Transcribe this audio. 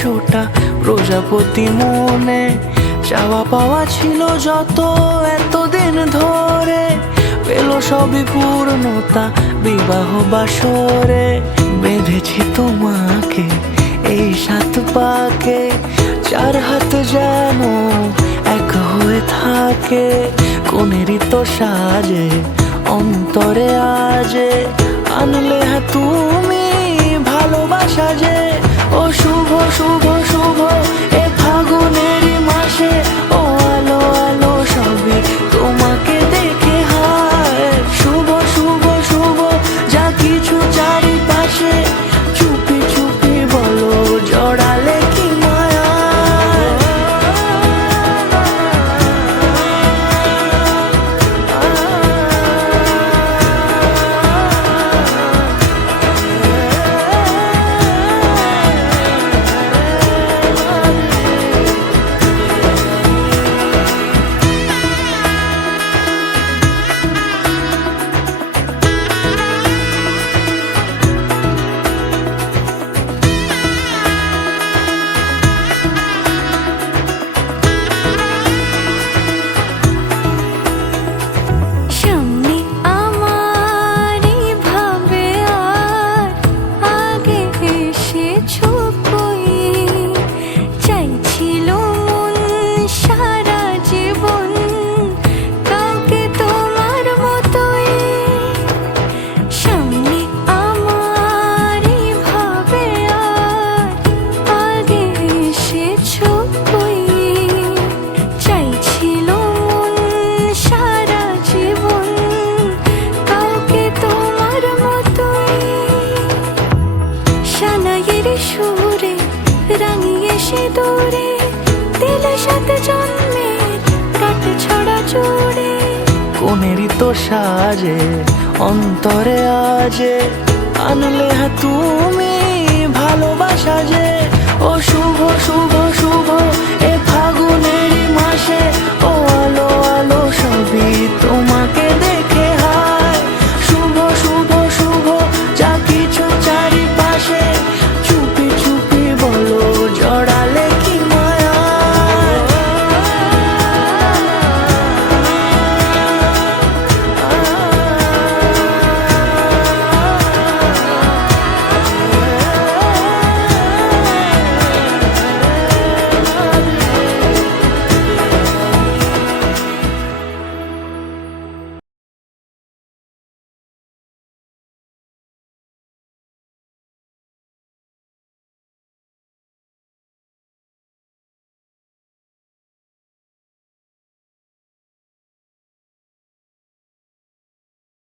100টা প্রজাপতি মনে, চাওয়া পাওয়া ছিল যত এতদিন ধরে, পেল সবই পূর্ণতা বিবাহ বাসরে। বেঁধেছি তোমাকে এই 7 পাকে, 4 হাত যেন এক হয়ে থাকে। কোনেরই তো সাজে অন্তরে আজে, আনলে হ্যাঁ তুমি ভালোবাসা যে। ও শুভ শুভ শুভ এ ফাগুনেরই মাসে, ও আলো আলো সবই তোমাকে দেখে হায়। শুভ শুভ শুভ যা কিছু চারিপাশে, চুপি চুপি বলো জড়ালে কি মায়া। সুরে রাঙিয়ে সে দূরে দিলে 7 জন্মের কাট ছড়া জুড়ে। কোনেরই তো সাজে অন্তরে আজে, আনলে হ্যাঁ তুমি ভালোবাসা যে।